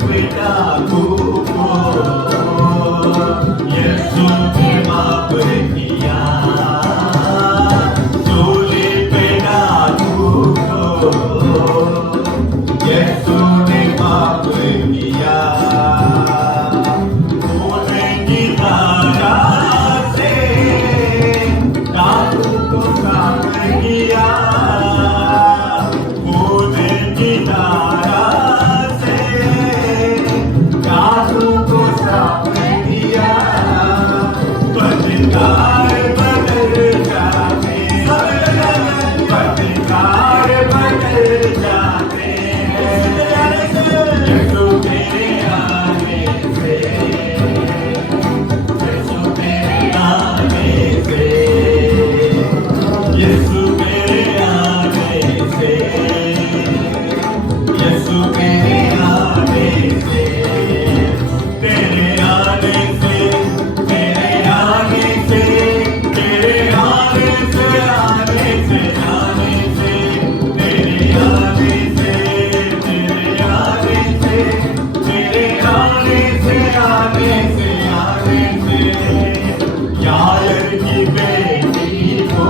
पे डाकू को यीशु ने माफ किया, सूली पे डाकू को यीशु ने माफ किया। खून की धारा से डाकू को साफ किया, खून की धारा से डाकू को साफ किया। बदकार बदल जाते, बदकार बदल जाते यीशु मेरे आने से, यीशु मेरे आने से, यीशु मेरे आने से, यीशु मेरे आने से, तेरे आने से, तेरे आने से, तेरे आने से, आने से, आने से, तेरे आने से, तेरे आने से, तेरे आने से, आने से, आने से, यार की बेटी को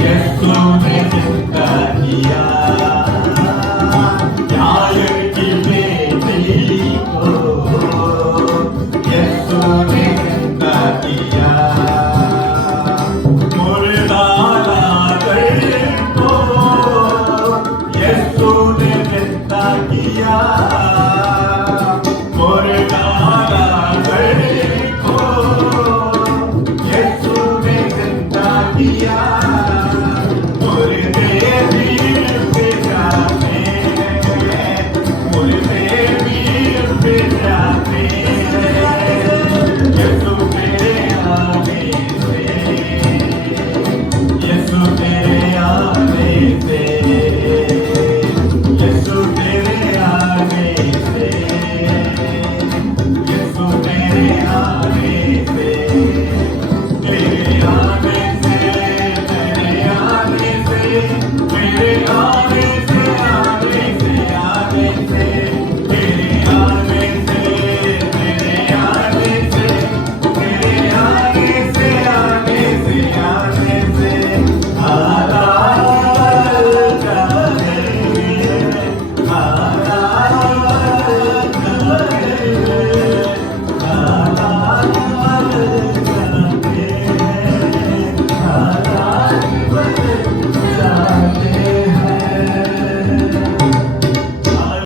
यीशु ने जिंदा किया, यार की बेटी को यीशु ने जिंदा किया। मुर्दा लाज़र को यीशु ने जिंदा किया।